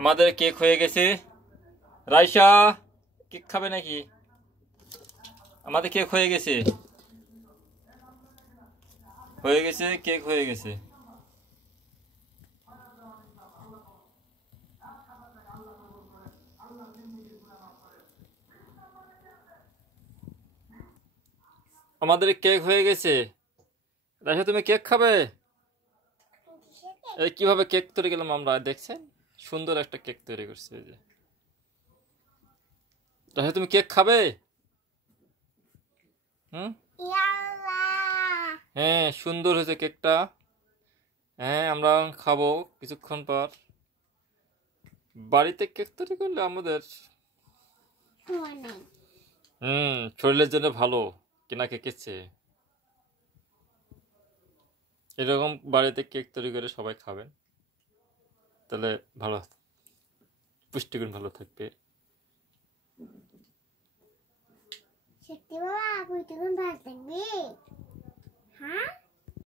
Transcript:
আমাদের কেক হয়ে গেছে। রাইসা কেক খাবে নাকি? আমাদের কেক হয়ে গেছে, কেক হয়ে গেছে। আমাদের কেক হয়ে গেছে। রাইসা তুমি কেক খাবে? এই কিভাবে কেক তৈরি করলাম আমরা, দেখছেন? সুন্দর একটা কেক তৈরি করছে এই যে। রাইসা তুমি কেক খাবে? হুম, হ্যাঁ সুন্দর হয়েছে কেকটা। হ্যাঁ আমরা খাবো কিছুক্ষণ পর। বাড়িতে কেক তৈরি করলে আমাদের শরীরের জন্য ভালো কেনা কেকের চেয়ে। এরকম বাড়িতে কেক তৈরি করে সবাই খাবেন, তাহলে ভালো, পুষ্টিগুণ ভালো থাকবে। সত্যি বাবা পুষ্টিগুণ ভালো থাকবে।